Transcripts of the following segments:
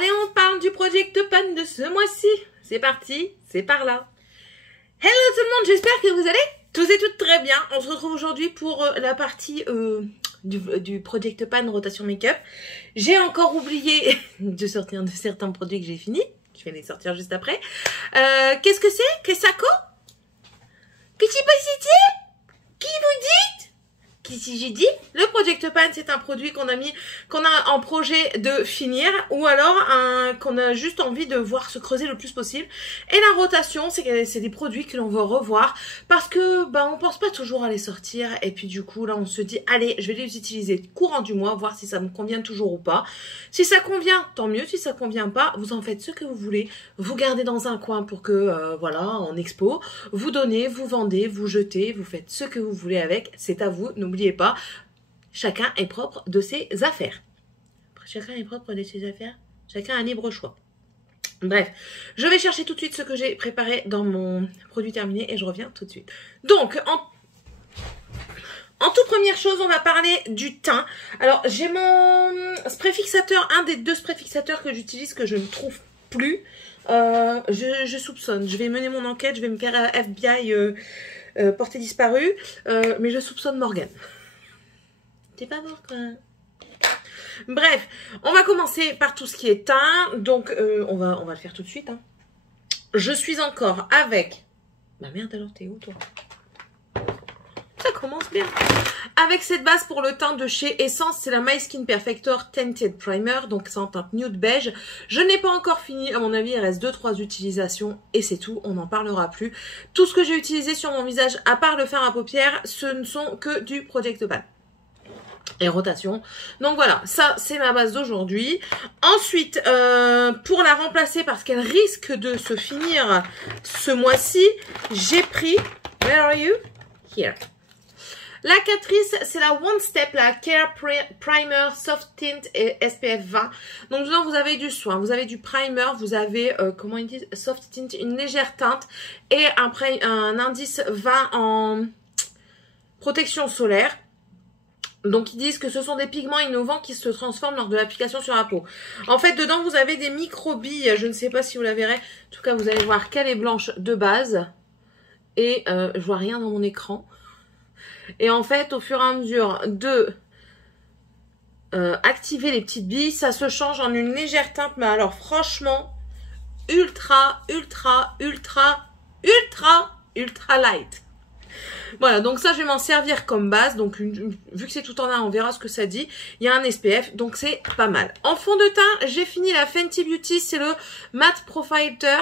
Allez, on parle du Project Pan de ce mois-ci. C'est parti, c'est par là. Hello tout le monde, j'espère que vous allez tous et toutes très bien. On se retrouve aujourd'hui pour la partie du Project Pan rotation make-up. J'ai encore oublié de sortir de certains produits que j'ai finis. Je vais les sortir juste après. Qu'est-ce que c'est? Qu'est-ce que ça coûte? Petit positié? Qui vous dites? Qui j'ai dit? Le Project Pan, c'est un produit qu'on a en projet de finir, ou alors qu'on a juste envie de voir se creuser le plus possible. Et la rotation, c'est des produits que l'on veut revoir parce que on pense pas toujours à les sortir, et puis du coup là on se dit allez, je vais les utiliser courant du mois, voir si ça me convient toujours ou pas. Si ça convient, tant mieux. Si ça convient pas, vous en faites ce que vous voulez. Vous gardez dans un coin pour que voilà, en expo, vous donnez, vous vendez, vous jetez, vous faites ce que vous voulez avec. C'est à vous. N'oubliez pas, chacun est propre de ses affaires. Chacun est propre de ses affaires. Chacun a un libre choix. Bref, je vais chercher tout de suite ce que j'ai préparé dans mon produit terminé et je reviens tout de suite. Donc, en toute première chose, on va parler du teint. Alors, j'ai mon spray fixateur, un des deux sprays fixateurs que j'utilise que je ne trouve plus. Je soupçonne. Je vais mener mon enquête, je vais me faire FBI portée disparue, mais je soupçonne Morgane. C'est pas mort quoi. Bref, on va commencer par tout ce qui est teint. Donc, on va le faire tout de suite. Hein. Je suis encore avec... Bah merde, alors t'es où toi? Ça commence bien. Avec cette base pour le teint de chez Essence, c'est la My Skin Perfector Tinted Primer. Donc, c'est en teinte nude beige. Je n'ai pas encore fini. À mon avis, il reste 2-3 utilisations et c'est tout. On n'en parlera plus. Tout ce que j'ai utilisé sur mon visage, à part le fard à paupières, ce ne sont que du Project Pan. Et rotation. Donc voilà, ça c'est ma base d'aujourd'hui. Ensuite, pour la remplacer parce qu'elle risque de se finir ce mois-ci, j'ai pris, where are you? Here. La Catrice, c'est la One Step, la Care Primer Soft Tint et SPF 20. Donc dedans vous avez du soin, vous avez du primer, vous avez, comment ils disent, Soft Tint, une légère teinte et un indice 20 en protection solaire. Donc, ils disent que ce sont des pigments innovants qui se transforment lors de l'application sur la peau. En fait, dedans, vous avez des micro-billes. Je ne sais pas si vous la verrez. En tout cas, vous allez voir qu'elle est blanche de base. Et je vois rien dans mon écran. Et en fait, au fur et à mesure de activer les petites billes, ça se change en une légère teinte. Mais alors, franchement, ultra, ultra, ultra, ultra, ultra light. Voilà, donc ça je vais m'en servir comme base. Donc vu que c'est tout en un, on verra ce que ça dit. Il y a un SPF, donc c'est pas mal. En fond de teint, j'ai fini la Fenty Beauty, c'est le Matte Profiler.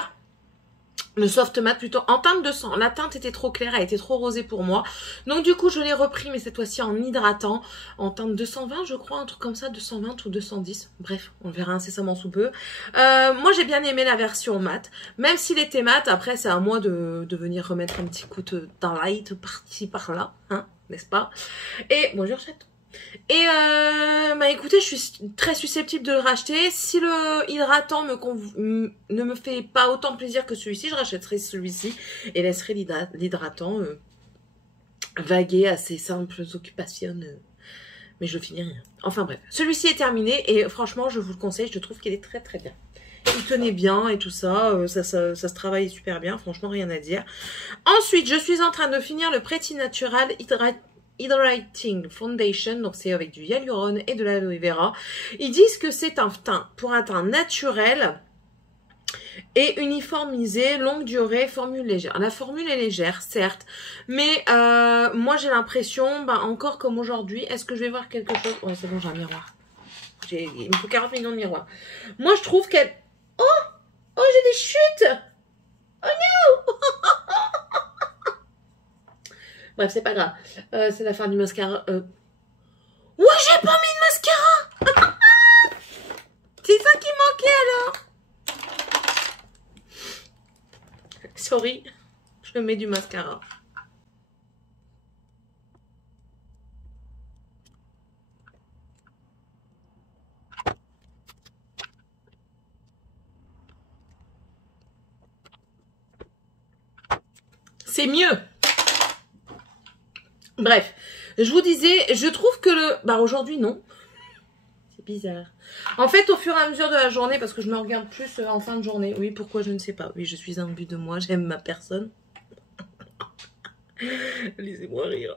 Le soft matte plutôt en teinte de sang. La teinte était trop claire, elle était trop rosée pour moi. Donc du coup je l'ai repris, mais cette fois-ci en hydratant. En teinte 220 je crois, un truc comme ça, 220 ou 210. Bref, on verra incessamment sous peu. Moi j'ai bien aimé la version matte. Même s'il était mat, après c'est à moi de venir remettre un petit coup de light par-ci par-là. Hein, n'est-ce pas? Et bonjour chat. Et écoutez, je suis très susceptible de le racheter. Si le hydratant ne me fait pas autant plaisir que celui-ci, je rachèterai celui-ci et laisserai l'hydratant vaguer à ses simples occupations. Mais je finis rien. Enfin bref, celui-ci est terminé et franchement, je vous le conseille. Je trouve qu'il est très très bien. Il tenait bien et tout ça, ça se travaille super bien. Franchement, rien à dire. Ensuite, je suis en train de finir le Pretty Natural Hydrating Foundation, donc c'est avec du hyalurone et de l'aloe vera. Ils disent que c'est un teint pour un teint naturel et uniformisé, longue durée, formule légère. La formule est légère, certes, mais moi j'ai l'impression, encore comme aujourd'hui, est-ce que je vais voir quelque chose? Ouais, c'est bon, j'ai un miroir. Il me faut 40 millions de miroirs. Moi je trouve qu'elle... Oh, j'ai des chutes. Oh non. Bref, c'est pas grave. C'est la fin du mascara. Ouais, j'ai pas mis de mascara. C'est ça qui manquait alors. Sorry, je mets du mascara. C'est mieux. Bref, je vous disais, je trouve que aujourd'hui non. bizarre. En fait, au fur et à mesure de la journée, parce que je me regarde plus en fin de journée. Oui, pourquoi je ne sais pas. Oui, je suis imbu de moi, j'aime ma personne. Laissez-moi rire.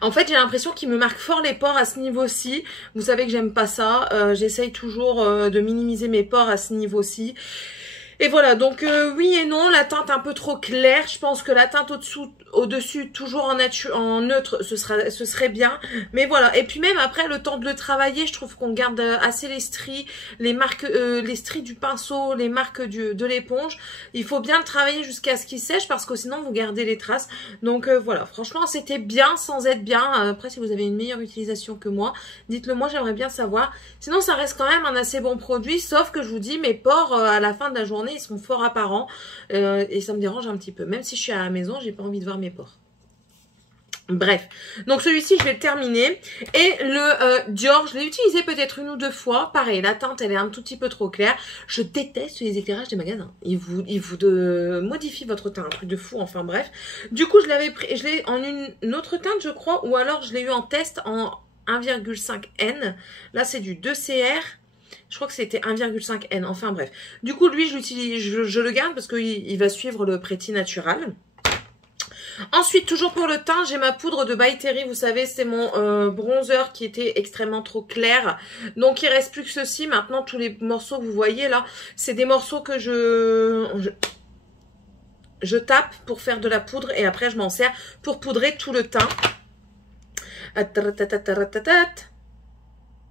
En fait, j'ai l'impression qu'il me marque fort les pores à ce niveau-ci. Vous savez que j'aime pas ça. J'essaye toujours de minimiser mes pores à ce niveau-ci. Et voilà, donc oui et non, la teinte un peu trop claire. Je pense que la teinte au-dessus, toujours en neutre, ce serait bien. Mais voilà, et puis même après, le temps de le travailler, je trouve qu'on garde assez les stries, les marques, les stries du pinceau, les marques de l'éponge. Il faut bien le travailler jusqu'à ce qu'il sèche parce que sinon vous gardez les traces. Donc voilà, franchement, c'était bien sans être bien. Après, si vous avez une meilleure utilisation que moi, dites-le moi, j'aimerais bien savoir. Sinon, ça reste quand même un assez bon produit, sauf que je vous dis, mes pores à la fin de la journée, ils sont fort apparents et ça me dérange un petit peu. Même si je suis à la maison, j'ai pas envie de voir mes pores. Bref, donc celui-ci je vais le terminer. Et le Dior, je l'ai utilisé peut-être une ou deux fois. Pareil, la teinte elle est un tout petit peu trop claire. Je déteste les éclairages des magasins. Ils vous modifient votre teint, un truc de fou, enfin bref. Du coup je l'ai en une autre teinte je crois, ou alors je l'ai eu en test en 1,5 N. Là c'est du 2CR. Je crois que c'était 1,5 N, enfin bref. Du coup, lui, je le garde parce qu'il va suivre le Pretty Natural. Ensuite, toujours pour le teint, j'ai ma poudre de By Terry. Vous savez, c'est mon bronzer qui était extrêmement trop clair. Donc, il reste plus que ceci. Maintenant, tous les morceaux que vous voyez là, c'est des morceaux que je tape pour faire de la poudre. Et après, je m'en sers pour poudrer tout le teint.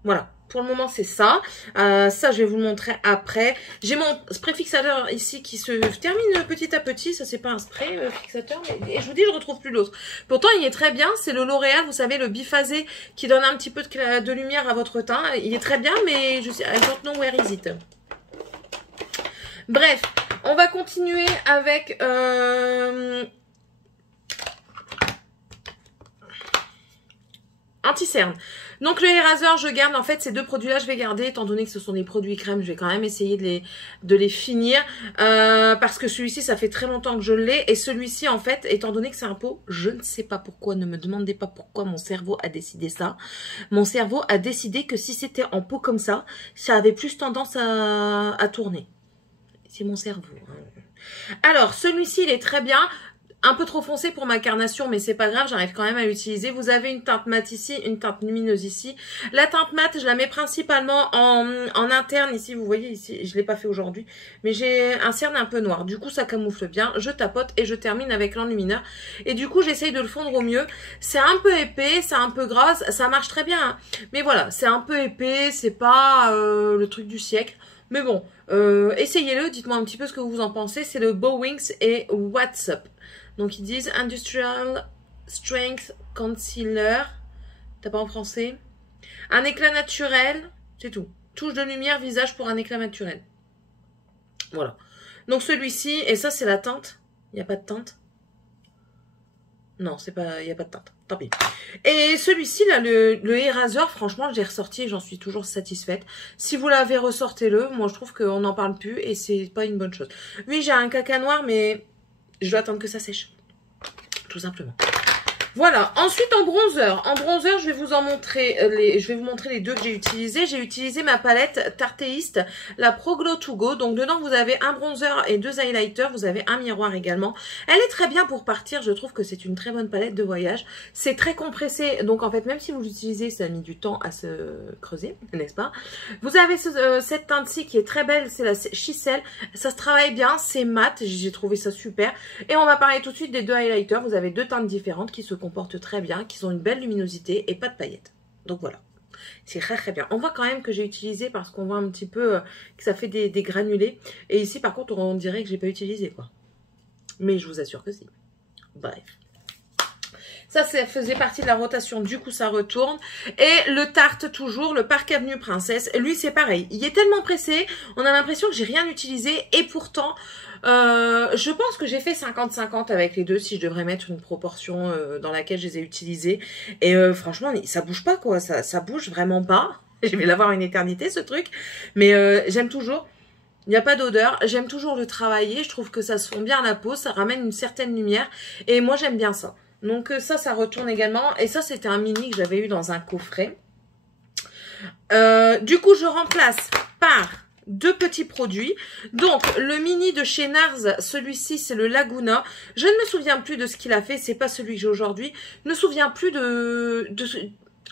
Voilà. Pour le moment, c'est ça. Ça, je vais vous le montrer après. J'ai mon spray fixateur ici qui se termine petit à petit. Ça, c'est pas un spray fixateur. Mais... Et je vous dis, je retrouve plus l'autre. Pourtant, il est très bien. C'est le L'Oréal, vous savez, le biphasé qui donne un petit peu de lumière à votre teint. Il est très bien, mais je sais, I don't know where is it. Bref, on va continuer avec... anti-cerne. Donc le Eraser, je garde, en fait ces deux produits là je vais garder, étant donné que ce sont des produits crème, je vais quand même essayer de les finir, parce que celui-ci ça fait très longtemps que je l'ai, et celui-ci en fait, étant donné que c'est un pot, je ne sais pas pourquoi, ne me demandez pas pourquoi mon cerveau a décidé ça. Mon cerveau a décidé que si c'était en pot comme ça avait plus tendance à tourner. C'est mon cerveau. Alors celui-ci il est très bien. Un peu trop foncé pour ma carnation, mais c'est pas grave, j'arrive quand même à l'utiliser. Vous avez une teinte mat ici, une teinte lumineuse ici. La teinte mat, je la mets principalement en interne ici. Vous voyez ici, je l'ai pas fait aujourd'hui, mais j'ai un cerne un peu noir. Du coup, ça camoufle bien. Je tapote et je termine avec l'enlumineur. Et du coup, j'essaye de le fondre au mieux. C'est un peu épais, c'est un peu gras, ça marche très bien. Hein. Mais voilà, c'est un peu épais, c'est pas le truc du siècle. Mais bon, essayez-le, dites-moi un petit peu ce que vous en pensez. C'est le Bowings et What's Up. Donc ils disent Industrial Strength Concealer. T'as pas en français? Un éclat naturel, c'est tout. Touche de lumière, visage pour un éclat naturel. Voilà. Donc celui-ci, et ça c'est la teinte. Il n'y a pas de teinte? Non, c'est pas, il n'y a pas de teinte. Tant pis. Et celui-ci, là, le Eraser, franchement, je l'ai ressorti et j'en suis toujours satisfaite. Si vous l'avez, ressortez-le. Moi, je trouve qu'on n'en parle plus et c'est pas une bonne chose. Oui, j'ai un caca noir, mais je dois attendre que ça sèche. Tout simplement. Voilà, ensuite en bronzer, je vais vous en montrer les deux que j'ai utilisés. J'ai utilisé ma palette Tarteist, la Pro Glow To Go. Donc dedans vous avez un bronzer et deux highlighters, vous avez un miroir également. Elle est très bien pour partir, je trouve que c'est une très bonne palette de voyage. C'est très compressé, donc en fait même si vous l'utilisez, ça a mis du temps à se creuser, n'est-ce pas? Vous avez cette teinte-ci qui est très belle, c'est la Chisel. Ça se travaille bien, c'est mat, j'ai trouvé ça super. Et on va parler tout de suite des deux highlighters. Vous avez deux teintes différentes qui se comportent très bien, qui ont une belle luminosité et pas de paillettes. Donc voilà, c'est très très bien. On voit quand même que j'ai utilisé parce qu'on voit un petit peu que ça fait des granulés. Et ici par contre on dirait que j'ai pas utilisé quoi. Mais je vous assure que si. Bref. Ça faisait partie de la rotation, du coup ça retourne. Et le Tarte toujours, le Park Avenue Princesse. Lui c'est pareil, il est tellement pressé, on a l'impression que j'ai rien utilisé. Et pourtant, je pense que j'ai fait 50-50 avec les deux, si je devrais mettre une proportion dans laquelle je les ai utilisés. Et franchement, ça bouge pas quoi, ça bouge vraiment pas. Je vais l'avoir une éternité ce truc. Mais j'aime toujours. Il n'y a pas d'odeur, j'aime toujours le travailler, je trouve que ça se fond bien à la peau, ça ramène une certaine lumière. Et moi j'aime bien ça. Donc ça retourne également. Et ça, c'était un mini que j'avais eu dans un coffret. Du coup, je remplace par deux petits produits. Donc, le mini de chez Nars, celui-ci, c'est le Laguna. Je ne me souviens plus de ce qu'il a fait. C'est pas celui que j'ai aujourd'hui. Je ne me souviens plus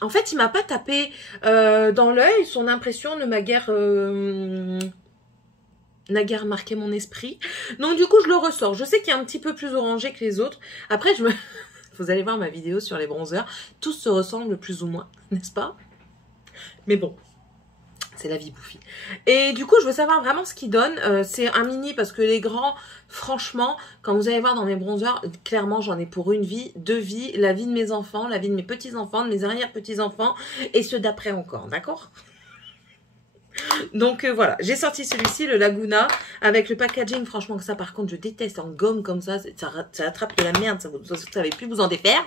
En fait, il m'a pas tapé dans l'œil. Son impression ne m'a guère... n'a guère marqué mon esprit. Donc, du coup, je le ressors. Je sais qu'il est un petit peu plus orangé que les autres. Après, vous allez voir ma vidéo sur les bronzers. Tous se ressemblent plus ou moins, n'est-ce pas? Mais bon. C'est la vie bouffie. Et du coup, je veux savoir vraiment ce qu'il donne. C'est un mini parce que les grands, franchement, quand vous allez voir dans mes bronzers, clairement, j'en ai pour une vie, deux vies, la vie de mes enfants, la vie de mes petits-enfants, de mes arrière-petits-enfants et ceux d'après encore, d'accord? Donc voilà, j'ai sorti celui-ci, le Laguna, avec le packaging, franchement que ça par contre je déteste, en gomme comme ça attrape de la merde, vous ne savez plus vous en défaire.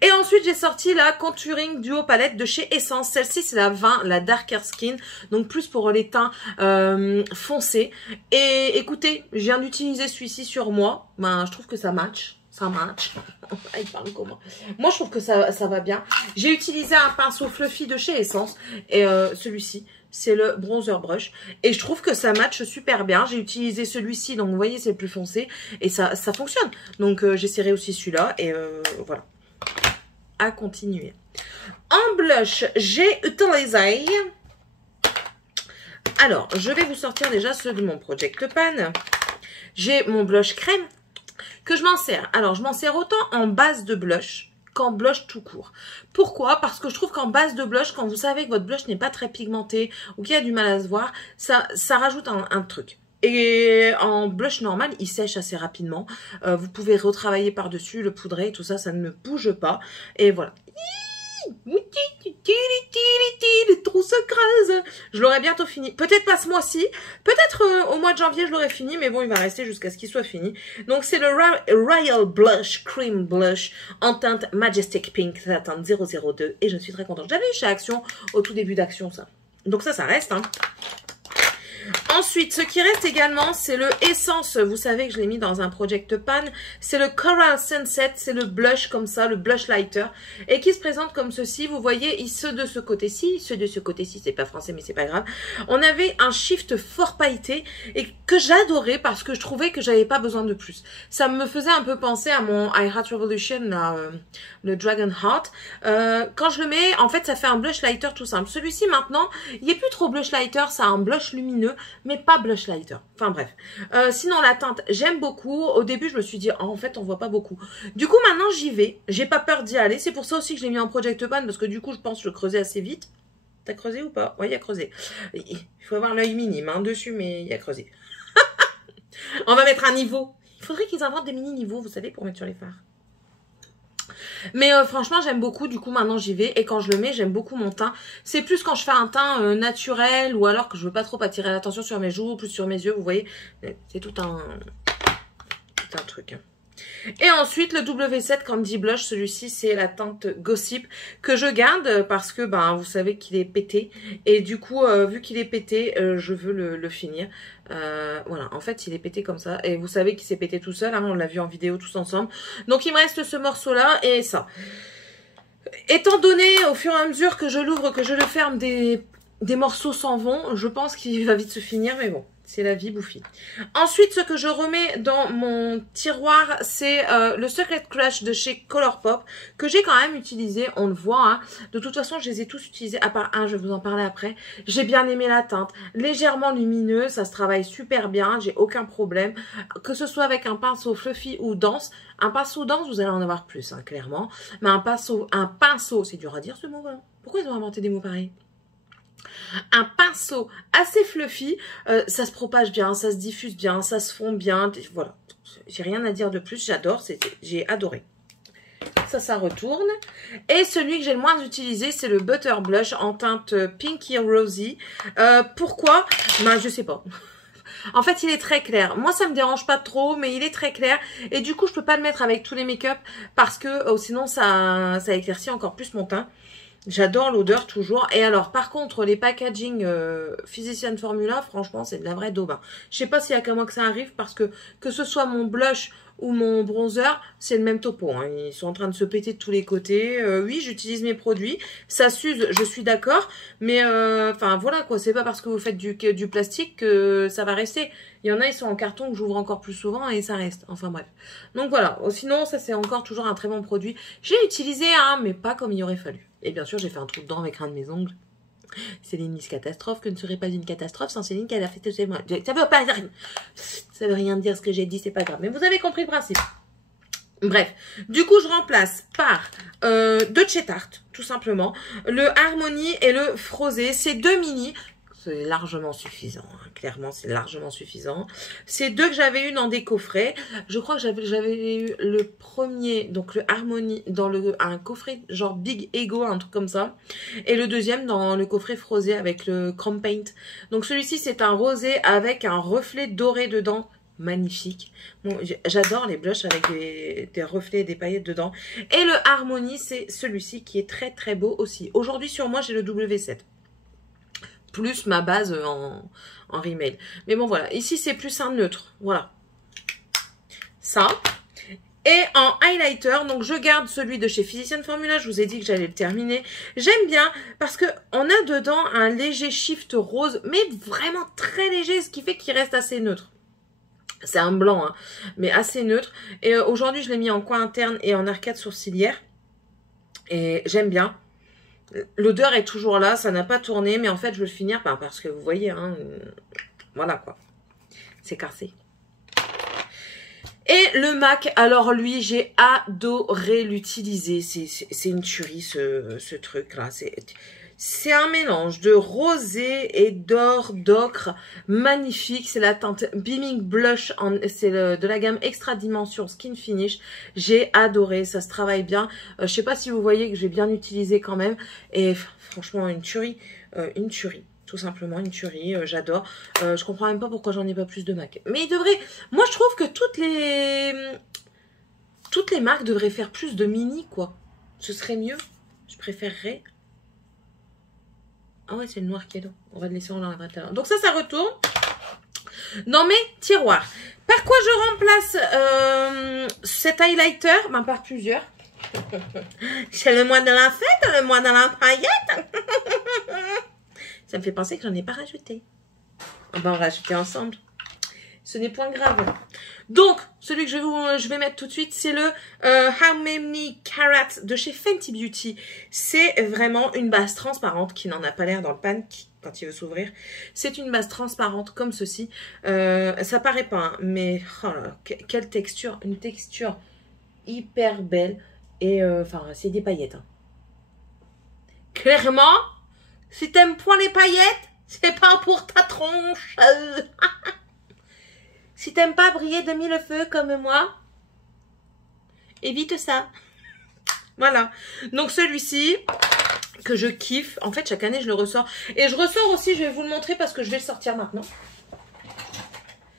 Et ensuite j'ai sorti la Contouring Duo Palette de chez Essence, celle-ci c'est la 20, la Darker Skin, donc plus pour les teints foncés. Et écoutez, je viens d'utiliser celui-ci sur moi, ben, je trouve que ça match. Ça match. Il parle comment? Moi, je trouve que ça va bien. J'ai utilisé un pinceau fluffy de chez Essence. Et celui-ci, c'est le bronzer brush. Et je trouve que ça match super bien. J'ai utilisé celui-ci. Donc, vous voyez, c'est le plus foncé. Et ça fonctionne. Donc, j'essaierai aussi celui-là. Et voilà. À continuer. En blush, j'ai utilisé... Alors, je vais vous sortir déjà ceux de mon Project Pan. J'ai mon blush crème. Que je m'en sers. Alors, je m'en sers autant en base de blush qu'en blush tout court. Pourquoi? Parce que je trouve qu'en base de blush, quand vous savez que votre blush n'est pas très pigmenté ou qu'il y a du mal à se voir, ça rajoute un truc. Et en blush normal, il sèche assez rapidement. Vous pouvez retravailler par-dessus, le poudrer, tout ça, ça ne bouge pas. Et voilà. Les trous se creusent. Je l'aurai bientôt fini. Peut-être pas ce mois-ci. Peut-être au mois de janvier, je l'aurai fini. Mais bon, il va rester jusqu'à ce qu'il soit fini. Donc, c'est le Royal Blush Cream Blush en teinte Majestic Pink, la teinte 002. Et je suis très contente. J'avais eu chez Action au tout début d'Action, ça. Donc ça reste, hein. Ensuite, ce qui reste également, c'est le Essence. Vous savez que je l'ai mis dans un Project Pan. C'est le Coral Sunset. C'est le blush comme ça, le blush lighter. Et qui se présente comme ceci. Vous voyez, ceux de ce côté-ci. Ceux de ce côté-ci, c'est pas français, mais c'est pas grave. On avait un shift fort pailleté et que j'adorais parce que je trouvais que j'avais pas besoin de plus. Ça me faisait un peu penser à mon I Heart Revolution, là, le Dragon Heart. Quand je le mets, en fait, ça fait un blush lighter tout simple. Celui-ci, maintenant, il n'est plus trop blush lighter. Ça a un blush lumineux, mais pas blush lighter. Enfin bref. Sinon la teinte, j'aime beaucoup. Au début, je me suis dit, oh, en fait, on voit pas beaucoup. Du coup, maintenant, j'y vais. J'ai pas peur d'y aller. C'est pour ça aussi que je l'ai mis en Project Pan, parce que du coup, je pense le creuser assez vite. T'as creusé ou pas? Oui, il y a creusé. Il faut avoir l'œil minime hein, dessus, mais il y a creusé. On va mettre un niveau. Il faudrait qu'ils inventent des mini-niveaux, vous savez, pour mettre sur les fards. Mais franchement, j'aime beaucoup. Du coup, maintenant, j'y vais. Et quand je le mets, j'aime beaucoup mon teint. C'est plus quand je fais un teint naturel ou alors que je veux pas trop attirer l'attention sur mes joues, plus sur mes yeux. Vous voyez, c'est tout un truc. Et ensuite, le W7 Candy Blush, celui-ci, c'est la teinte Gossip que je garde parce que, ben, vous savez qu'il est pété. Et du coup, vu qu'il est pété, je veux le finir. Voilà, en fait, il est pété comme ça. Et vous savez qu'il s'est pété tout seul, hein, on l'a vu en vidéo tous ensemble. Donc, il me reste ce morceau-là et ça. Étant donné, au fur et à mesure que je l'ouvre, que je le ferme, des morceaux s'en vont, je pense qu'il va vite se finir, mais bon. C'est la vie bouffie. Ensuite, ce que je remets dans mon tiroir, c'est le Secret Crush de chez Colourpop, que j'ai quand même utilisé, on le voit. Hein. De toute façon, je les ai tous utilisés, à part un, je vais vous en parler après. J'ai bien aimé la teinte, légèrement lumineux, ça se travaille super bien, j'ai aucun problème. Que ce soit avec un pinceau fluffy ou dense, un pinceau dense, vous allez en avoir plus, hein, clairement. Mais un pinceau, c'est dur à dire ce mot, voilà. Pourquoi ils ont inventé des mots pareils ? Un pinceau assez fluffy, ça se propage bien, ça se diffuse bien, ça se fond bien, voilà. J'ai rien à dire de plus, j'adore, j'ai adoré. Ça retourne. Et celui que j'ai le moins utilisé, c'est le Butter Blush en teinte Pinky Rosy. Pourquoi? Ben, je sais pas. En fait, il est très clair. Moi, ça me dérange pas trop, mais il est très clair. Et du coup, je peux pas le mettre avec tous les make-up parce que sinon, ça éclaircit encore plus mon teint. J'adore l'odeur toujours. Et alors, par contre, les packaging Physician Formula, franchement, c'est de la vraie daube, hein. Je sais pas s'il y a qu'à moi que ça arrive, parce que ce soit mon blush ou mon bronzer, c'est le même topo, hein. Ils sont en train de se péter de tous les côtés. Oui, j'utilise mes produits. Ça s'use, je suis d'accord. Mais, enfin, voilà, quoi. C'est pas parce que vous faites du plastique que ça va rester. Il y en a, ils sont en carton que j'ouvre encore plus souvent et ça reste. Enfin, bref. Donc, voilà. Sinon, ça, c'est encore toujours un très bon produit. J'ai utilisé, hein, mais pas comme il aurait fallu. Et bien sûr, j'ai fait un trou dedans avec un de mes ongles. Céline Miss Catastrophe, que ne serait pas une catastrophe sans Céline qu'elle a fait tous ces mois. Ça veut rien dire ce que j'ai dit, c'est pas grave. Mais vous avez compris le principe. Bref, du coup, je remplace par deux Chez Tarte, tout simplement. Le Harmony et le Frosé. C'est deux mini. C'est largement suffisant, hein. Clairement, c'est largement suffisant. C'est deux que j'avais eu dans des coffrets. Je crois que j'avais eu le premier, donc le Harmony, dans un coffret genre Big Ego, un truc comme ça. Et le deuxième dans le coffret Frosé avec le Chrome Paint. Donc celui-ci, c'est un rosé avec un reflet doré dedans. Magnifique. Bon, j'adore les blushs avec des reflets et des paillettes dedans. Et le Harmony, c'est celui-ci qui est très très beau aussi. Aujourd'hui, sur moi, j'ai le W7. Plus ma base en Rimmel. Mais bon, voilà. Ici, c'est plus un neutre. Voilà. Ça. Et en highlighter, donc je garde celui de chez Physician Formula. Je vous ai dit que j'allais le terminer. J'aime bien parce que on a dedans un léger shift rose, mais vraiment très léger, ce qui fait qu'il reste assez neutre. C'est un blanc, hein, mais assez neutre. Et aujourd'hui, je l'ai mis en coin interne et en arcade sourcilière. Et j'aime bien. L'odeur est toujours là, ça n'a pas tourné, mais en fait, je veux le finir parce que vous voyez, hein, voilà quoi. C'est cassé. Et le MAC, alors lui, j'ai adoré l'utiliser. C'est une tuerie, ce truc-là. C'est un mélange de rosé et d'or, d'ocre, magnifique. C'est la teinte Beaming Blush, c'est de la gamme Extra Dimension Skin Finish. J'ai adoré, ça se travaille bien. Je sais pas si vous voyez que j'ai bien utilisé quand même. Et franchement, une tuerie, tout simplement une tuerie, j'adore. Je comprends même pas pourquoi j'en ai pas plus de MAC. Mais il devrait, moi je trouve que toutes les marques devraient faire plus de mini, quoi. Ce serait mieux, je préférerais. Ah ouais, c'est le noir qui est là. On va le laisser en l'intérieur. Donc ça retourne dans mes tiroirs. Par quoi je remplace cet highlighter? Ben, par plusieurs. C'est le mois de la fête, le mois de la paillette. Ça me fait penser que j'en ai pas rajouté. On va en rajouter ensemble. Ce n'est point grave. Donc, celui que je vais mettre tout de suite, c'est le How Many Carats de chez Fenty Beauty. C'est vraiment une base transparente qui n'en a pas l'air dans le pan quand il veut s'ouvrir. C'est une base transparente comme ceci. Ça paraît pas, hein, mais oh là, quelle texture. Une texture hyper belle. Et enfin, c'est des paillettes. Hein. Clairement, si t'aimes point les paillettes, c'est pas pour ta tronche. Si t'aimes pas briller de mille feux comme moi, évite ça. Voilà. Donc celui-ci, que je kiffe. En fait, chaque année, je le ressors. Et je ressors aussi, je vais vous le montrer parce que je vais le sortir maintenant.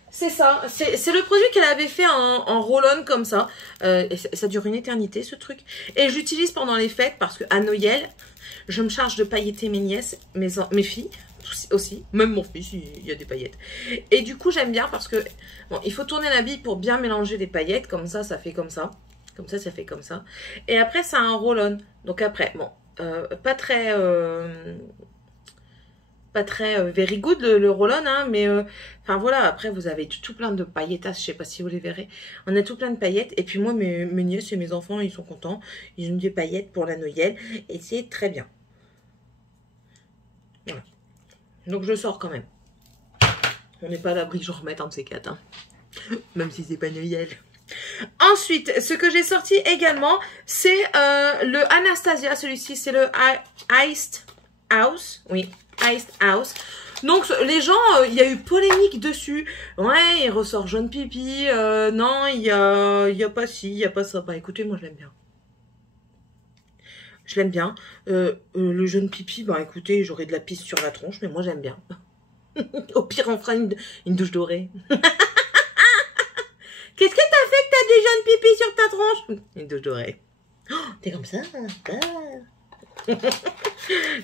C'est ça. C'est le produit qu'elle avait fait en roll-on comme ça. Et ça dure une éternité, ce truc. Et j'utilise pendant les fêtes parce qu'à Noël, je me charge de pailletter mes nièces, mes filles. Aussi, même mon fils, il y a des paillettes. Et du coup, j'aime bien parce que bon, il faut tourner la bille pour bien mélanger les paillettes. Comme ça, ça fait comme ça. Comme ça, ça fait comme ça. Et après, ça a un roll-on. Donc après, bon, pas très very good le roll-on, hein, mais enfin voilà, après vous avez tout plein de paillettes, je sais pas si vous les verrez. On a tout plein de paillettes. Et puis moi, mes nièces et mes enfants, ils sont contents. Ils ont des paillettes pour la Noël. Et c'est très bien. Voilà. Donc je sors quand même. On n'est pas à l'abri que je remette un de ces quatre. Hein. Même si c'est pas Noël. Ensuite, ce que j'ai sorti également, c'est le Anastasia. Celui-ci, c'est le Iced House. Oui, Iced House. Donc les gens, il y a eu polémique dessus. Ouais, il ressort jaune pipi. Non, il y a pas ci, il y a pas ça. Bah écoutez, moi je l'aime bien. Je l'aime bien. Le jaune pipi, bah écoutez, j'aurai de la pisse sur la tronche, mais moi j'aime bien. Au pire, on fera une douche dorée. Qu'est-ce que t'as fait que t'as du jaune pipi sur ta tronche? Une douche dorée. Oh, t'es comme ça?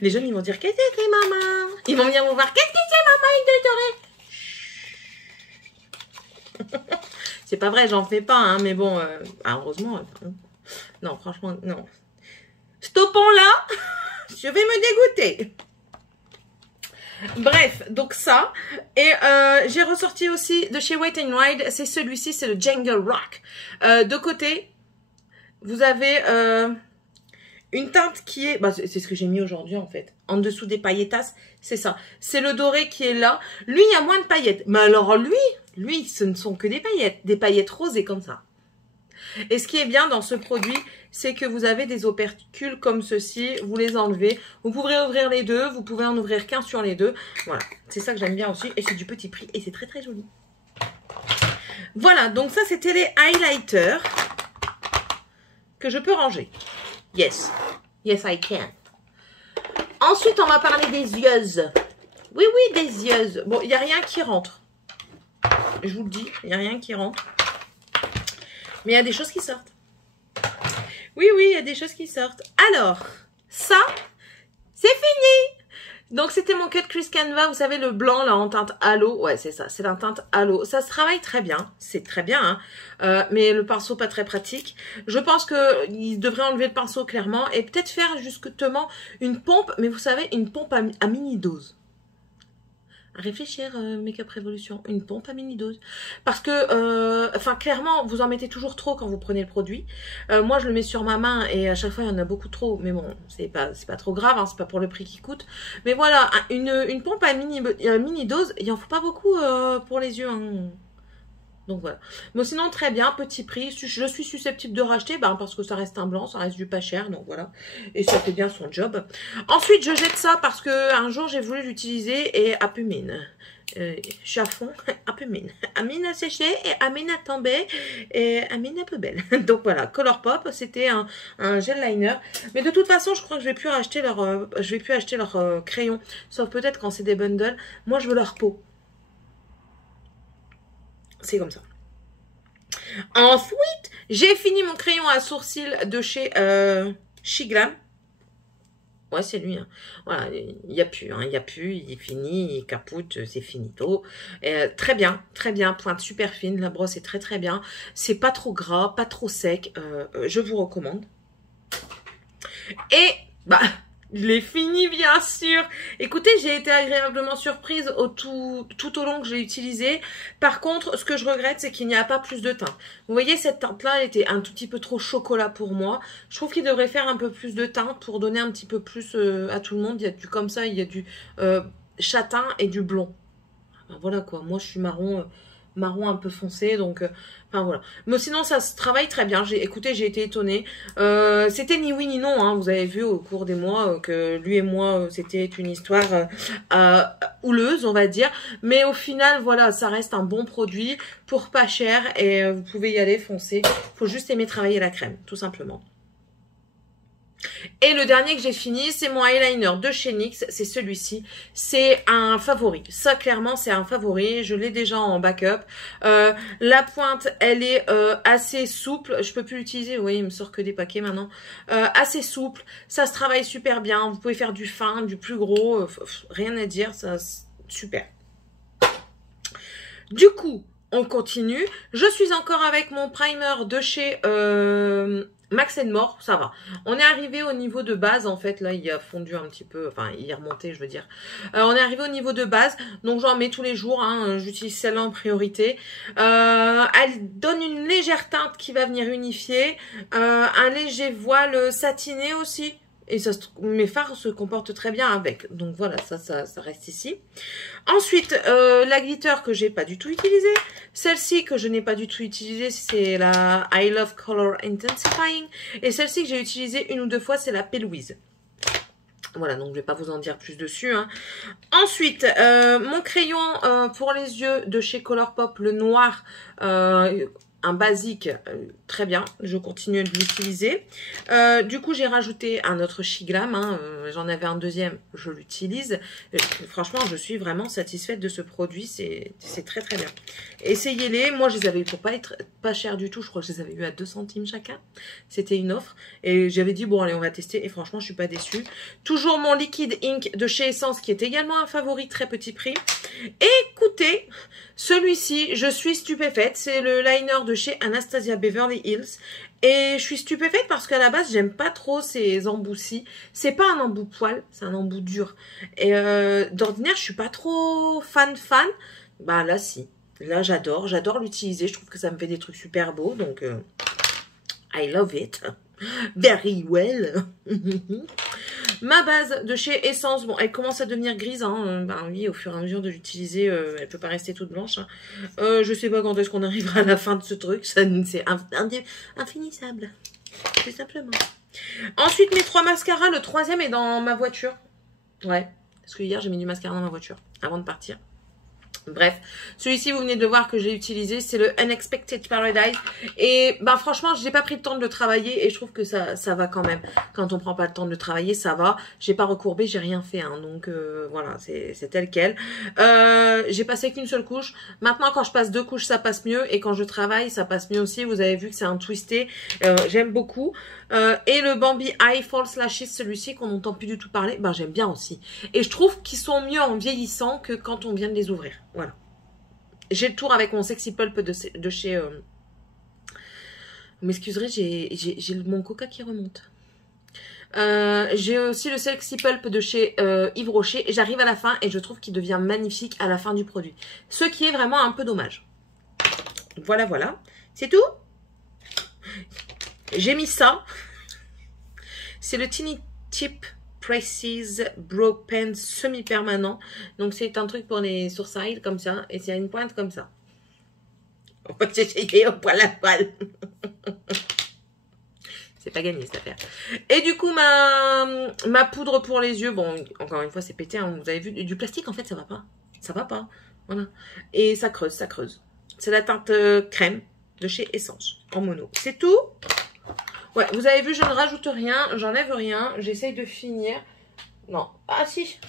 Les jeunes, ils vont dire, qu'est-ce que c'est, maman? Ils vont venir me voir, qu'est-ce que c'est, maman, il C'est pas vrai, j'en fais pas, hein, mais bon, heureusement. Non, franchement, non. Stoppons là. Je vais me dégoûter. Bref, donc ça. Et j'ai ressorti aussi de chez Wet n Wild. C'est celui-ci, c'est le Jungle Rock. De côté, vous avez une teinte qui est... Bah, c'est ce que j'ai mis aujourd'hui, en fait. En dessous des pailletas, c'est ça. C'est le doré qui est là. Lui, il y a moins de paillettes. Mais alors, lui, ce ne sont que des paillettes rosées comme ça. Et ce qui est bien dans ce produit, c'est que vous avez des opercules comme ceci, vous les enlevez, vous pouvez ouvrir les deux, vous pouvez en ouvrir qu'un sur les deux, voilà, c'est ça que j'aime bien aussi, et c'est du petit prix, et c'est très très joli. Voilà, donc ça c'était les highlighters que je peux ranger. Yes, yes I can. Ensuite on va parler des yeux. Oui, des yeux. Bon, il n'y a rien qui rentre. Je vous le dis, il n'y a rien qui rentre. Mais il y a des choses qui sortent. Oui, il y a des choses qui sortent. Alors, ça, c'est fini. Donc, c'était mon cut Chris Canva. Vous savez, le blanc, là, en teinte halo. Ouais, c'est ça. C'est la teinte halo. Ça se travaille très bien. C'est très bien, hein. Mais le pinceau, pas très pratique. Je pense qu'il devrait enlever le pinceau, clairement. Et peut-être faire, justement, une pompe. Mais vous savez, une pompe à mini-dose. Réfléchir, Make-up Révolution, une pompe à mini-dose. Parce que, enfin, clairement, vous en mettez toujours trop quand vous prenez le produit. Moi, je le mets sur ma main et à chaque fois, il y en a beaucoup trop. Mais bon, c'est pas trop grave, hein, c'est pas pour le prix qui coûte. Mais voilà, une pompe à mini-dose, il en faut pas beaucoup pour les yeux, hein. Donc voilà. Mais sinon, très bien, petit prix. Je suis susceptible de racheter parce que ça reste un blanc, ça reste du pas cher. Donc voilà. Et ça fait bien son job. Ensuite, je jette ça parce que un jour, j'ai voulu l'utiliser et Apumine. Je suis à fond. Apumine. Amine a séché et Amine a tombé. Et Amine est peu belle. Donc voilà. Colourpop, c'était un gel liner. Mais de toute façon, je crois que je vais plus acheter leur crayon. Sauf peut-être quand c'est des bundles. Moi, je veux leur peau. C'est comme ça. Ensuite, j'ai fini mon crayon à sourcils de chez Shiglam. Ouais, c'est lui. Hein. Voilà, il n'y a plus. Hein, il n'y a plus. Il est fini. Il capoute. C'est finito. Très bien. Très bien. Pointe super fine. La brosse est très très bien. C'est pas trop gras. Pas trop sec. Je vous recommande. Et, je l'ai fini, bien sûr. Écoutez, j'ai été agréablement surprise tout au long que je l'ai utilisé. Par contre, ce que je regrette, c'est qu'il n'y a pas plus de teinte. Vous voyez, cette teinte-là, elle était un tout petit peu trop chocolat pour moi. Je trouve qu'il devrait faire un peu plus de teinte pour donner un petit peu plus à tout le monde. Il y a du comme ça, il y a du châtain et du blond. Voilà quoi, moi je suis marron un peu foncé, donc enfin voilà. Mais sinon ça se travaille très bien. Écoutez, j'ai été étonnée. C'était ni oui ni non, hein. Vous avez vu au cours des mois que lui et moi c'était une histoire houleuse, on va dire. Mais au final, voilà, ça reste un bon produit pour pas cher et vous pouvez y aller, foncer. Faut juste aimer travailler la crème, tout simplement. Et le dernier que j'ai fini, c'est mon eyeliner de chez NYX, c'est celui-ci. C'est un favori. Ça, clairement, c'est un favori. Je l'ai déjà en backup. La pointe, elle est assez souple. Je peux plus l'utiliser. Oui, il me sort que des paquets maintenant. Assez souple. Ça se travaille super bien. Vous pouvez faire du fin, du plus gros. Rien à dire. Ça, super. Du coup, on continue. Je suis encore avec mon primer de chez Max & More, ça va. On est arrivé au niveau de base, en fait, là, il a fondu un petit peu, enfin, il est remonté, je veux dire. On est arrivé au niveau de base, donc j'en mets tous les jours, hein, j'utilise celle-là en priorité. Elle donne une légère teinte qui va venir unifier, un léger voile satiné aussi. Et mes fards se comportent très bien avec. Donc voilà, ça reste ici. Ensuite, la glitter que j'ai pas du tout utilisée. Celle-ci que je n'ai pas du tout utilisée, c'est la I Love Color Intensifying. Et celle-ci que j'ai utilisée une ou deux fois, c'est la P-Louise. Voilà, donc je vais pas vous en dire plus dessus. Hein. Ensuite, mon crayon pour les yeux de chez Colourpop, le noir. un basique, très bien, je continue de l'utiliser. Du coup, j'ai rajouté un autre Shiglam, hein, j'en avais un deuxième, je l'utilise. Franchement, je suis vraiment satisfaite de ce produit, c'est très très bien. Essayez-les, moi je les avais eu pour pas cher du tout, je crois que je les avais eu à 2 centimes chacun. C'était une offre et j'avais dit bon allez on va tester et franchement je suis pas déçue. Toujours mon liquide ink de chez Essence qui est également un favori, très petit prix. Écoutez, celui-ci, je suis stupéfaite. C'est le liner de chez Anastasia Beverly Hills. Et je suis stupéfaite parce qu'à la base, j'aime pas trop ces embouts-ci. C'est pas un embout poil, c'est un embout dur. Et d'ordinaire, je suis pas trop fan. Bah là, si. Là, j'adore l'utiliser. Je trouve que ça me fait des trucs super beaux. Donc, I love it. Very well. Ma base de chez Essence, bon, elle commence à devenir grise, hein. Ben oui, au fur et à mesure de l'utiliser, elle peut pas rester toute blanche. Hein. Je sais pas quand est-ce qu'on arrivera à la fin de ce truc, c'est infinissable, tout simplement. Ensuite, mes 3 mascaras, le 3e est dans ma voiture. Ouais, parce que hier j'ai mis du mascara dans ma voiture avant de partir. Bref, celui-ci, vous venez de voir que j'ai utilisé, c'est le Unexpected Paradise. Et ben franchement, je n'ai pas pris le temps de le travailler et je trouve que ça va quand même. Quand on prend pas le temps de le travailler, ça va. J'ai pas recourbé, j'ai rien fait. Hein, donc voilà, c'est tel quel. J'ai passé qu'une seule couche. Maintenant, quand je passe 2 couches, ça passe mieux. Et quand je travaille, ça passe mieux aussi. Vous avez vu que c'est un twisté. J'aime beaucoup. Et le Bambi Eye False Lashes, celui-ci qu'on n'entend plus du tout parler, ben j'aime bien aussi. Et je trouve qu'ils sont mieux en vieillissant que quand on vient de les ouvrir. Voilà. J'ai le tour avec mon Sexy Pulp de chez... Vous m'excuserez, j'ai mon coca qui remonte. J'ai aussi le Sexy Pulp de chez Yves Rocher. Et j'arrive à la fin et je trouve qu'il devient magnifique à la fin du produit. Ce qui est vraiment un peu dommage. Voilà, voilà. C'est tout. J'ai mis ça. C'est le Tiny Tip Precious Brow Pen semi-permanent. Donc, c'est un truc pour les sourcils, comme ça. Et c'est une pointe comme ça. On va essayer au poil à poil. C'est pas gagné, cette affaire. Et du coup, ma poudre pour les yeux. Bon, encore une fois, c'est pété. Hein, vous avez vu, du plastique, en fait, ça va pas. Ça va pas. Voilà. Et ça creuse, ça creuse. C'est la teinte crème de chez Essence, en mono. C'est tout. Ouais, vous avez vu, je ne rajoute rien, j'enlève rien, j'essaye de finir. Non, ah si,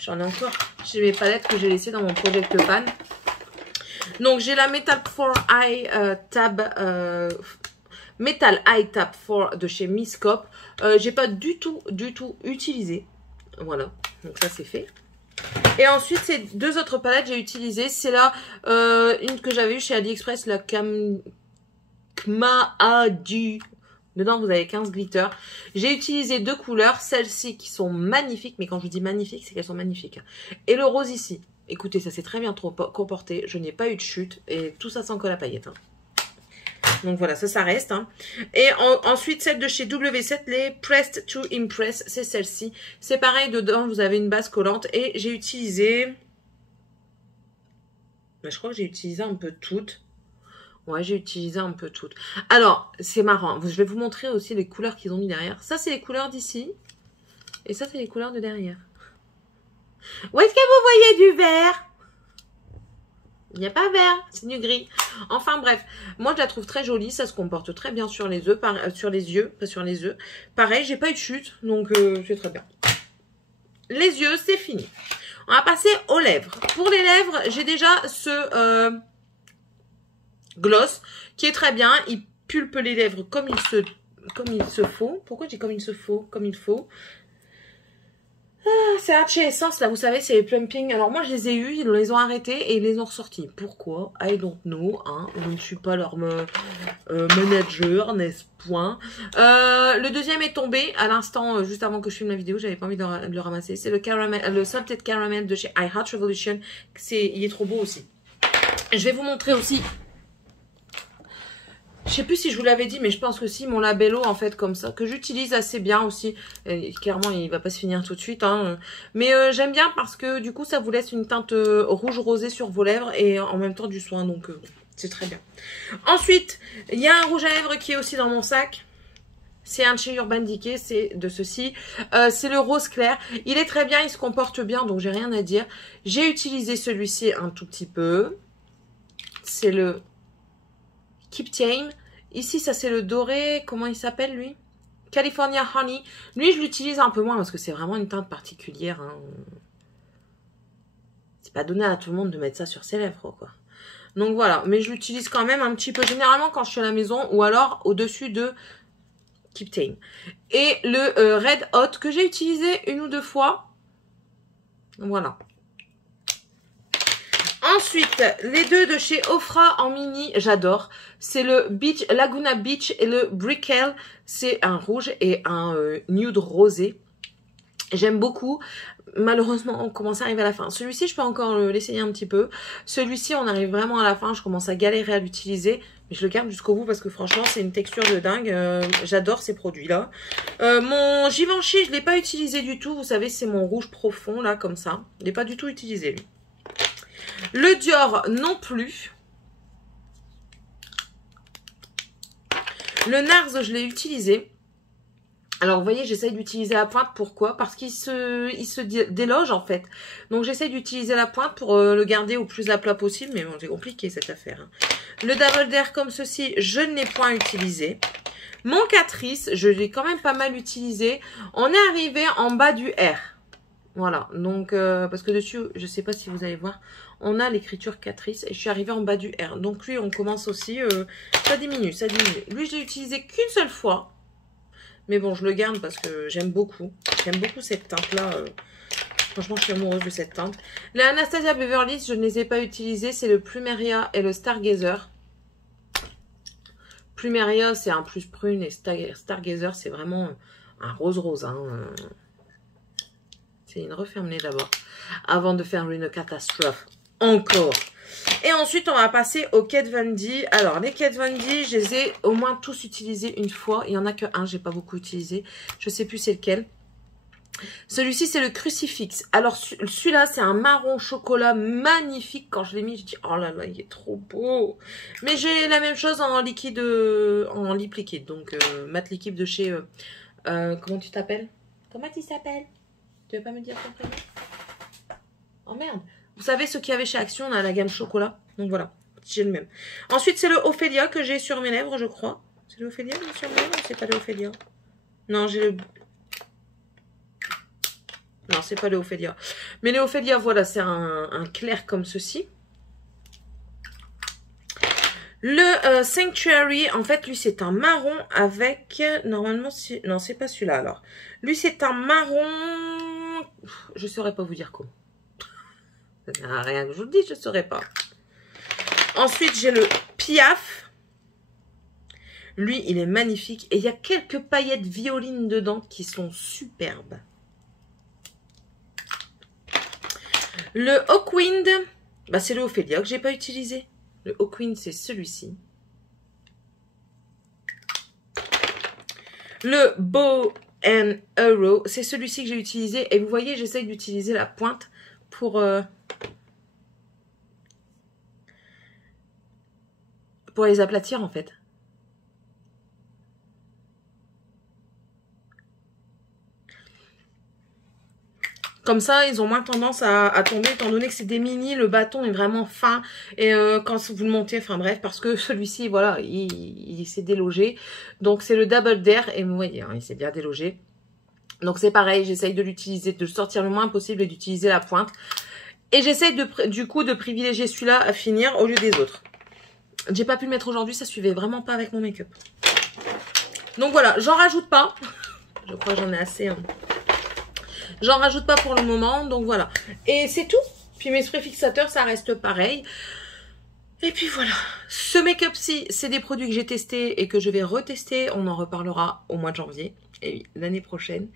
j'en ai encore. J'ai mes palettes que j'ai laissées dans mon Project Pan. Donc j'ai la Metal 4 Eye Metal Eye Tab 4 de chez Miss Cop. J'ai pas du tout utilisé. Voilà, donc ça c'est fait. Et ensuite, ces 2 autres palettes j'ai utilisées. C'est là une que j'avais eue chez AliExpress, la Kmaadu. Dedans, vous avez 15 glitters. J'ai utilisé 2 couleurs. Celles-ci qui sont magnifiques. Mais quand je vous dis magnifiques, c'est qu'elles sont magnifiques. Et le rose ici. Écoutez, ça s'est très bien comporté. Je n'ai pas eu de chute. Et tout ça sans colle à paillettes. Hein. Donc voilà, ça reste. Hein. Et ensuite, celle de chez W7, les Pressed to Impress. C'est celle-ci. C'est pareil, dedans, vous avez une base collante. Et j'ai utilisé... je crois que j'ai utilisé un peu toutes. Ouais, j'ai utilisé un peu toutes. Alors, c'est marrant. Je vais vous montrer aussi les couleurs qu'ils ont mis derrière. Ça, c'est les couleurs d'ici. Et ça, c'est les couleurs de derrière. Où est-ce que vous voyez du vert? Il n'y a pas vert, c'est du gris. Enfin, bref. Moi, je la trouve très jolie. Ça se comporte très bien sur les œufs. Sur les yeux, pas sur les œufs. Pareil, j'ai pas eu de chute. Donc, c'est très bien. Les yeux, c'est fini. On va passer aux lèvres. Pour les lèvres, j'ai déjà ce... gloss qui est très bien, il pulpe les lèvres comme il se faut. Pourquoi j'ai comme il se faut? Comme il faut. C'est un chez Essence, là, vous savez, c'est les plumping. Alors moi, je les ai eus, ils les ont arrêtés et ils les ont ressortis. Pourquoi? I don't know, hein. Je ne suis pas leur manager, n'est-ce point. Le deuxième est tombé à l'instant, juste avant que je filme la vidéo, j'avais pas envie de le ramasser. C'est le caramel, le Salted Caramel de chez I Heart Revolution. Il est trop beau aussi. Je vais vous montrer aussi... Je sais plus si je vous l'avais dit, mais je pense que si, mon labello, en fait, comme ça, que j'utilise assez bien aussi. Clairement, il va pas se finir tout de suite, hein. Mais j'aime bien parce que, du coup, ça vous laisse une teinte rouge rosée sur vos lèvres et en même temps du soin, donc c'est très bien. Ensuite, il y a un rouge à lèvres qui est aussi dans mon sac. C'est un de chez Urban Decay, c'est de ceci. C'est le rose clair. Il est très bien, il se comporte bien, donc j'ai rien à dire. J'ai utilisé celui-ci un tout petit peu. C'est le... Keep Tame. Ici, ça c'est le doré. Comment il s'appelle lui? California Honey. Lui, je l'utilise un peu moins parce que c'est vraiment une teinte particulière. Hein. C'est pas donné à tout le monde de mettre ça sur ses lèvres, quoi. Donc voilà, mais je l'utilise quand même un petit peu, généralement quand je suis à la maison ou alors au-dessus de Keep Tame. Et le Red Hot que j'ai utilisé 1 ou 2 fois. Voilà. Ensuite, les deux de chez Ofra en mini, j'adore. C'est le Beach, Laguna Beach et le Brickell. C'est un rouge et un nude rosé. J'aime beaucoup. Malheureusement, on commence à arriver à la fin. Celui-ci, je peux encore l'essayer un petit peu. Celui-ci, on arrive vraiment à la fin. Je commence à galérer à l'utiliser. Mais je le garde jusqu'au bout parce que franchement, c'est une texture de dingue. J'adore ces produits-là. Mon Givenchy, je ne l'ai pas utilisé du tout. Vous savez, c'est mon rouge profond, là, comme ça. Je ne l'ai pas du tout utilisé, lui. Le Dior, non plus. Le Nars, je l'ai utilisé. Alors, vous voyez, j'essaye d'utiliser la pointe. Pourquoi? Parce qu'il se déloge, en fait. Donc, j'essaye d'utiliser la pointe pour le garder au plus à plat possible. Mais bon, c'est compliqué, cette affaire. Hein. Le Double Dare, comme ceci, je ne l'ai point utilisé. Mon Catrice, je l'ai quand même pas mal utilisé. On est arrivé en bas du R. Voilà. Donc, parce que dessus, je ne sais pas si vous allez voir, on a l'écriture Catrice. Et je suis arrivée en bas du R. Donc, lui, on commence aussi. Ça diminue, ça diminue. Lui, je l'ai utilisé qu'une seule fois. Mais bon, je le garde parce que j'aime beaucoup. J'aime beaucoup cette teinte-là. Franchement, je suis amoureuse de cette teinte. Les Anastasia Beverly Hills, je ne les ai pas utilisés. C'est le Plumeria et le Stargazer. Plumeria, c'est un plus prune. Et Stargazer, c'est vraiment un rose-rose. Hein. C'est une referme-les d'abord. Avant de faire une catastrophe. Encore. Et ensuite, on va passer aux Kat Von D. Alors, les Kat Von D, je les ai au moins tous utilisés une fois. Il n'y en a qu'un, j'ai pas beaucoup utilisé. Je ne sais plus c'est lequel. Celui-ci, c'est le Crucifix. Alors, celui-là, c'est un marron chocolat magnifique. Quand je l'ai mis, je dis, oh là là, il est trop beau. Mais j'ai la même chose en liquide, en lip liquide. Donc, mat liquide de chez... comment tu t'appelles? Comment tu t'appelles? Tu veux pas me dire ton prénom? Oh merde. Vous savez, ce qu'il y avait chez Action, on a la gamme chocolat. Donc voilà, j'ai le même. Ensuite, c'est le Ophélia que j'ai sur mes lèvres, je crois. C'est le Ophélia que j'ai sur mes lèvres ou c'est pas le Ophélia? Non, j'ai le... Non, c'est pas le Ophélia. Mais le Ophélia, voilà, c'est un clair comme ceci. Le Sanctuary, en fait, lui, c'est un marron avec... Normalement, non, c'est pas celui-là, alors. Lui, c'est un marron... Je saurais pas vous dire comment. Ça sert à rien que je vous le dise, je ne saurais pas. Ensuite, j'ai le Piaf. Lui, il est magnifique. Et il y a quelques paillettes violines dedans qui sont superbes. Le Hawkwind, bah, c'est le Ophélia que j'ai pas utilisé. Le Hawkwind, c'est celui-ci. Le Bow and Arrow, c'est celui-ci que j'ai utilisé. Et vous voyez, j'essaye d'utiliser la pointe pour les aplatir en fait. Comme ça, ils ont moins tendance à tomber, étant donné que c'est des mini, le bâton est vraiment fin. Et quand vous le montez, enfin bref, parce que celui-ci, voilà, il s'est délogé. Donc c'est le Double Dare, et vous voyez, hein, il s'est bien délogé. Donc c'est pareil, j'essaye de l'utiliser, de sortir le moins possible et d'utiliser la pointe. Et j'essaye du coup de privilégier celui-là à finir au lieu des autres. J'ai pas pu le mettre aujourd'hui, ça suivait vraiment pas avec mon make-up. Donc voilà, j'en rajoute pas. Je crois que j'en ai assez. Hein. J'en rajoute pas pour le moment, donc voilà. Et c'est tout. Puis mes sprays fixateurs, ça reste pareil. Et puis voilà. Ce make-up-ci, c'est des produits que j'ai testés et que je vais retester. On en reparlera au mois de janvier. Et oui, l'année prochaine.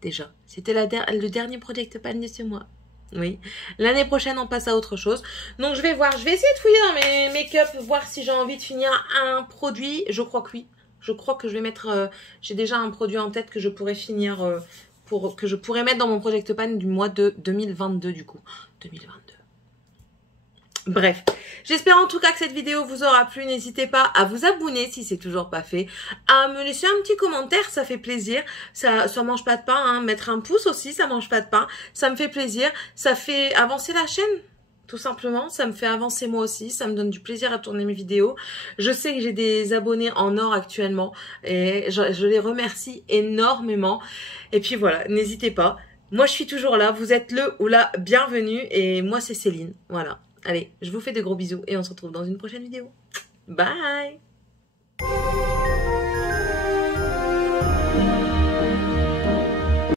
Déjà, c'était le dernier Project Pan de ce mois. Oui. L'année prochaine, on passe à autre chose. Donc, je vais voir. Je vais essayer de fouiller dans mes make-up, voir si j'ai envie de finir un produit. Je crois que oui. Je crois que je vais mettre... j'ai déjà un produit en tête que je pourrais finir... que je pourrais mettre dans mon Project Pan du mois de 2022, du coup. 2022. Bref, j'espère en tout cas que cette vidéo vous aura plu. N'hésitez pas à vous abonner si c'est toujours pas fait, à me laisser un petit commentaire, ça fait plaisir. Ça mange pas de pain, hein. Mettre un pouce aussi, ça mange pas de pain. Ça me fait plaisir, ça fait avancer la chaîne. Tout simplement, ça me fait avancer moi aussi, ça me donne du plaisir à tourner mes vidéos. Je sais que j'ai des abonnés en or actuellement et je les remercie énormément. Et puis voilà, n'hésitez pas. Moi, je suis toujours là, vous êtes le ou la bienvenue et moi, c'est Céline. Voilà. Allez, je vous fais de gros bisous et on se retrouve dans une prochaine vidéo. Bye!